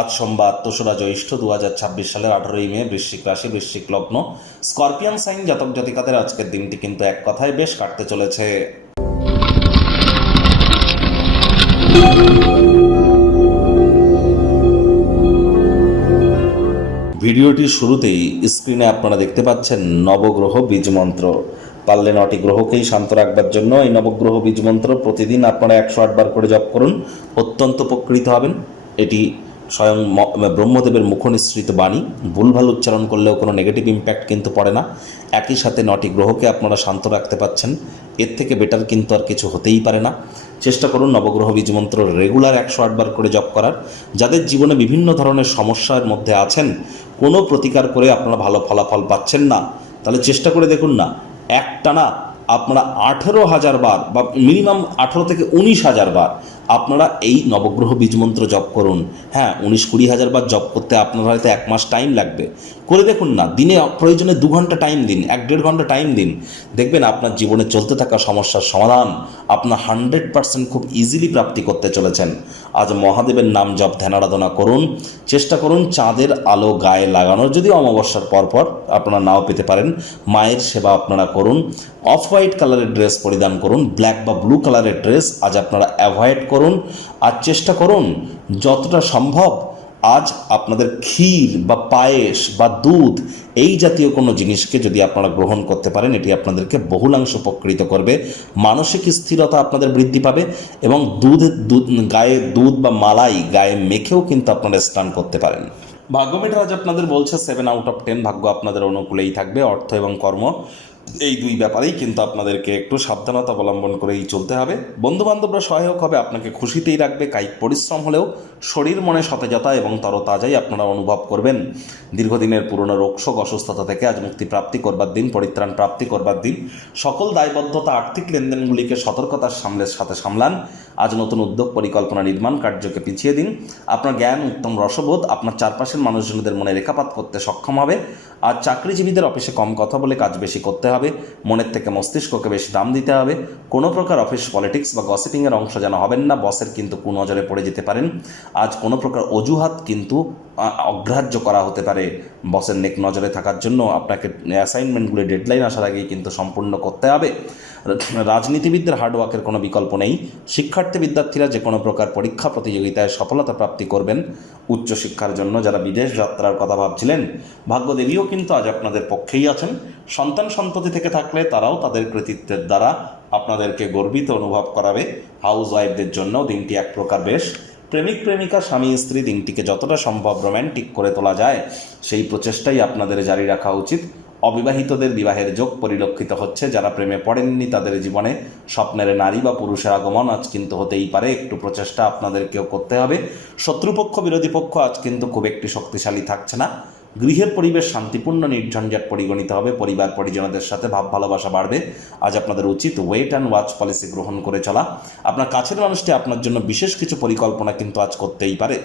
আজ সোমবার ২রা জ্যৈষ্ঠ ২০২৬ সালের ১৮ই মে, বৃশ্চিক রাশি, বৃশ্চিক লগ্ন, স্করপিয়ান সাইন জাতক জাতিকাদের আজকের দিনটি কিন্তু এক কথায় বেশ কাটতে চলেছে। ভিডিওটির শুরুতেই স্ক্রিনে আপনারা দেখতে পাচ্ছেন নবগ্রহ বীজমন্ত্র। পারলে ৯টি গ্রহকেই শান্ত রাখবার জন্য এই নবগ্রহ বীজমন্ত্র প্রতিদিন আপনারা ১০৮ বার করে জপ করুন, অত্যন্ত উপকৃত হবেন। এটি স্বয়ং ব্রহ্মদেবের মুখনিসৃত বাণী, ভুলভাল উচ্চারণ করলেও কোনো নেগেটিভ ইম্প্যাক্ট কিন্তু পড়ে না। একই সাথে ৯টি গ্রহকে আপনারা শান্ত রাখতে পাচ্ছেন, এর থেকে বেটার কিন্তু আর কিছু হতেই পারে না। চেষ্টা করুন নবগ্রহ বীজমন্ত্র রেগুলার ১০৮ বার করে জপ করার। যাদের জীবনে বিভিন্ন ধরনের সমস্যার মধ্যে আছেন, কোনো প্রতিকার করে আপনারা ভালো ফলাফল পাচ্ছেন না, তাহলে চেষ্টা করে দেখুন না, একটানা আপনারা ১৮,০০০ বার বা মিনিমাম ১৮ থেকে ১৯,০০০ বার আপনারা এই নবগ্রহ বীজমন্ত্র জপ করুন। হ্যাঁ, ১৯-২০,০০০ বার জপ করতে আপনার হয়তো ১ মাস টাইম লাগবে, করে দেখুন না। দিনে প্রয়োজনে ২ ঘন্টা টাইম দিন, ১-১.৫ ঘন্টা টাইম দিন, দেখবেন আপনার জীবনে চলতে থাকা সমস্যার সমাধান আপনার 100% খুব ইজিলি প্রাপ্তি করতে চলেছেন। আজ মহাদেবের নাম জপ ধ্যান আরাধনা করুন। চেষ্টা করুন চাঁদের আলো গায়ে লাগানোর, যদিও অমাবস্যার পরপর আপনারা নাও পেতে পারেন। মায়ের সেবা আপনারা করুন। অফ হোয়াইট কালারের ড্রেস পরিধান করুন, ব্ল্যাক বা ব্লু কালারের ড্রেস আজ আপনারা অ্যাভয়েড করুন। আর চেষ্টা করুন যতটা সম্ভব আজ আপনাদের ক্ষীর বা পায়েস বা দুধ এই জাতীয় কোনো জিনিসকে যদি আপনারা গ্রহণ করতে পারেন, এটি আপনাদেরকে বহুলাংশ উপকৃত করবে। মানসিক স্থিরতা আপনাদের বৃদ্ধি পাবে এবং গায়ে দুধ বা মালাই গায়ে মেখেও কিন্তু আপনারা স্নান করতে পারেন। ভাগ্যমিটার আজ আপনাদের বলছে 7/10, ভাগ্য আপনাদের অনুকূলেই থাকবে। অর্থ এবং কর্ম এই দুই ব্যাপারেই কিন্তু আপনাদেরকে একটু সাবধানতা অবলম্বন করেই চলতে হবে। বন্ধুবান্ধবরা সহায়ক হবে, আপনাকে খুশিতেই রাখবে। কায়িক পরিশ্রম হলেও শরীর মনে সতেজতা এবং তরতাজাই আপনারা অনুভব করবেন। দীর্ঘদিনের পুরনো রোগশোক অসুস্থতা থেকে আজ মুক্তি প্রাপ্তি করবার দিন, পরিত্রাণ প্রাপ্তি করবার দিন। সকল দায়বদ্ধতা, আর্থিক লেনদেনগুলিকে সতর্কতার সাথে সামলান। আজ নতুন উদ্যোগ, পরিকল্পনা, নির্মাণ কার্যকে পিছিয়ে দিন। আপনার জ্ঞান, উত্তম রসবোধ আপনার চারপাশের মানুষজনদের মনে রেখাপাত করতে সক্ষম হবে। আজ চাকরিজীবীদের অফিসে কম কথা বলে কাজ বেশি করতে হবে, মনের থেকে মস্তিষ্ককে বেশি দাম দিতে হবে। কোনো প্রকার অফিস পলিটিক্স বা গসিপিংয়ের অংশ যেন হবেন না, বসের কিন্তু কুনজরে পড়ে যেতে পারেন। আজ কোনো প্রকার অজুহাত কিন্তু অগ্রাহ্য করা হতে পারে। বসের নেক নজরে থাকার জন্য আপনাকে অ্যাসাইনমেন্টগুলি ডেডলাইন আসার আগেই কিন্তু সম্পূর্ণ করতে হবে। রাজনীতিবিদদের হার্ডওয়ার্কের কোনো বিকল্প নেই। শিক্ষার্থী বিদ্যার্থীরা যে কোনো প্রকার পরীক্ষা প্রতিযোগিতায় সফলতা প্রাপ্তি করবেন। উচ্চশিক্ষার জন্য যারা বিদেশ যাত্রার কথা ভাবছিলেন, ভাগ্যদেবীও কিন্তু আজ আপনাদের পক্ষেই আছেন। সন্তান সন্ততি থেকে থাকলে তারাও তাদের কৃতিত্বের দ্বারা আপনাদেরকে গর্বিত অনুভব করাবে। হাউস ওয়াইফদের জন্য দিনটি এক প্রকার বেশ। প্রেমিক প্রেমিকা, স্বামী স্ত্রী দিনটিকে যতটা সম্ভব রোম্যান্টিক করে তোলা যায় সেই প্রচেষ্টাই আপনাদের জারি রাখা উচিত। অবিবাহিতদের বিবাহের যোগ পরিলক্ষিত হচ্ছে। যারা প্রেমে পড়েননি তাদের জীবনে স্বপ্নের নারী বা পুরুষের আগমন আজ কিন্তু হতেই পারে। একটু প্রচেষ্টা আপনাদেরকেও করতে হবে। শত্রুপক্ষ বিরোধী পক্ষ আজ কিন্তু খুব একটি শক্তিশালী থাকছে না। গৃহের পরিবেশ শান্তিপূর্ণ, নির্ঝঞ্ঝাট পরিগণিত হবে। পরিবার পরিজনদের সাথে ভাব ভালোবাসা বাড়বে। আজ আপনাদের উচিত ওয়েট অ্যান্ড ওয়াচ পলিসি গ্রহণ করে চলা। আপনার কাছের মানুষটি আপনার জন্য বিশেষ কিছু পরিকল্পনা কিন্তু আজ করতেই পারে।